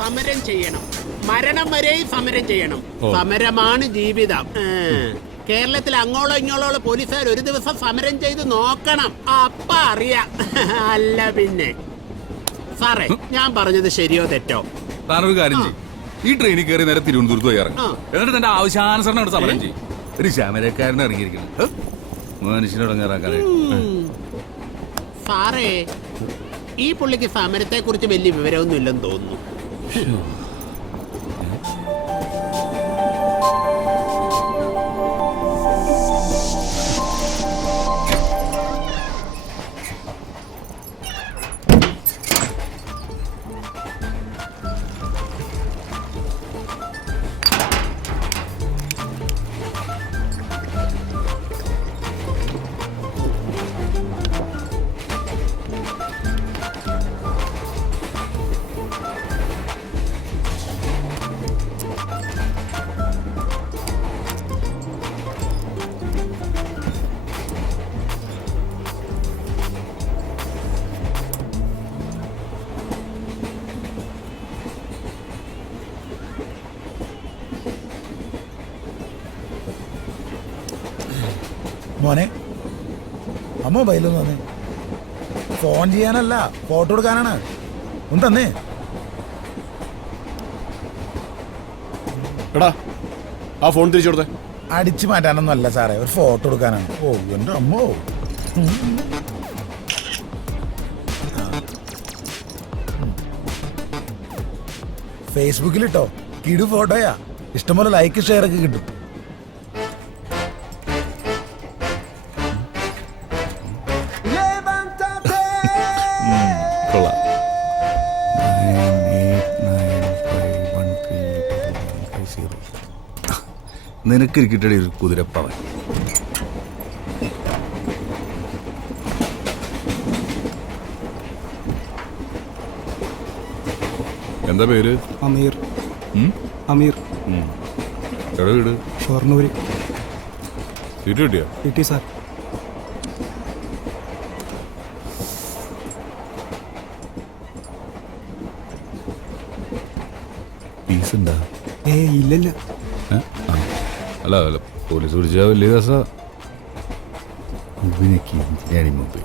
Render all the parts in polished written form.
സമരം ചെയ്യണം, മരണം വരെയും സമരം ചെയ്യണം. സമരമാണ് ജീവിതം. കേരളത്തിൽ അങ്ങോളം ഇങ്ങോളം പോലീസുകാർ ഒരു ദിവസം സമരം ചെയ്ത് നോക്കണം, അപ്പ അറിയാം. അല്ല പിന്നെ സാറേ, ഞാൻ പറഞ്ഞത് ശരിയോ തെറ്റോ? താനൊരു കാര്യം ചെയ്യും, ഈ ട്രെയിനിൽ കയറി നേരെ തിരുവനന്തപുരത്ത് പോയി ഇറങ്ങും. എന്നിട്ട് തന്റെ ആവശ്യാനുസരണം അവിടെ സമരം ചെയ്യും. ഒരു ശമരക്കാരനെ ഇറങ്ങിയിരിക്കുന്നു മനുഷ്യനോട് ഇറങ്ങാറാക്കാതെ. സാറേ, ഈ പുള്ളിക്ക് സമരത്തെ കുറിച്ച് വലിയ വിവരമൊന്നും ഇല്ലെന്ന് തോന്നുന്നു. മോനെ, അമ്മ മൊബൈലൊന്ന് തന്നെ. ഫോൺ ചെയ്യാനല്ല, ഫോട്ടോ എടുക്കാനാണ്. ഒന്ന് തന്നേ. എടാ, ആ ഫോൺ തിരിച്ചു കൊടുത്തേ. അടിച്ചു മാറ്റാനൊന്നും അല്ല സാറേ, ഒരു ഫോട്ടോ എടുക്കാനാണ്. ഓ എൻ്റെ അമ്മോ. ഫേസ്ബുക്കിലിട്ടോ, കിടു ഫോട്ടോയാ. ഇഷ്ടംപോലെ ലൈക്ക് ഷെയർ ഒക്കെ കിട്ടും. നിനക്ക് കിട്ടടി ഒരു കുതിരപ്പവൻ. എന്താ പേര്? അമീർ. അമീർ. എവിടെ വീട്? ഷൊർണൂര്. സീറ്റ് കിട്ടിയോ? കിട്ടി സാർ. ഫീസ് ഉണ്ടാ? ഇല്ലല്ല. അല്ല അല്ല, പോലീസ് പിടിച്ചാൽ വലിയ രസ. മുമ്പ്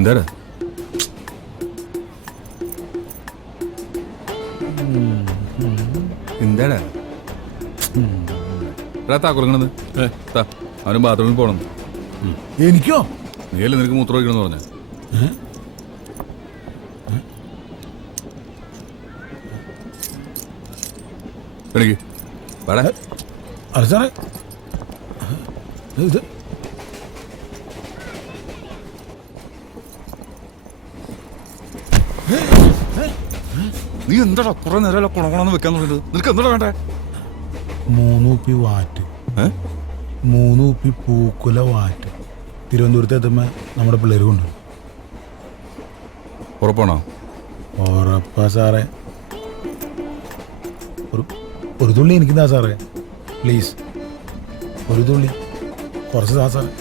എന്താടാ? എന്താടാ താക്കുറങ്ങണത്? അവനും ബാത്റൂമിൽ പോണം. എനിക്കോ? നീയല്ലേ നിനക്ക് മൂത്രം ഒഴിക്കണമെന്ന് പറഞ്ഞ? എനിക്ക് വേടാ. അല്ല സാറേ, ഇത് നീ എന്താടാ കുറെ നേരം കുണകുണെന്ന് വെക്കാൻ തുടങ്ങിയത്? നിനക്ക് എന്താ വേണ്ടേ? 3 കുപ്പി വാറ്റ്, 3 കുപ്പി പൂക്കുല വാറ്റ് തിരുവനന്തപുരത്ത് എത്തുമ്പോ നമ്മുടെ പിള്ളേർ കൊണ്ടുവരും. ഉറപ്പാണോ? ഉറപ്പാ സാറേ. ഒരു തുള്ളി എനിക്കുതാ സാറേ, പ്ലീസ്. ഒരു തുള്ളി കുറച്ച് താ സാറേ.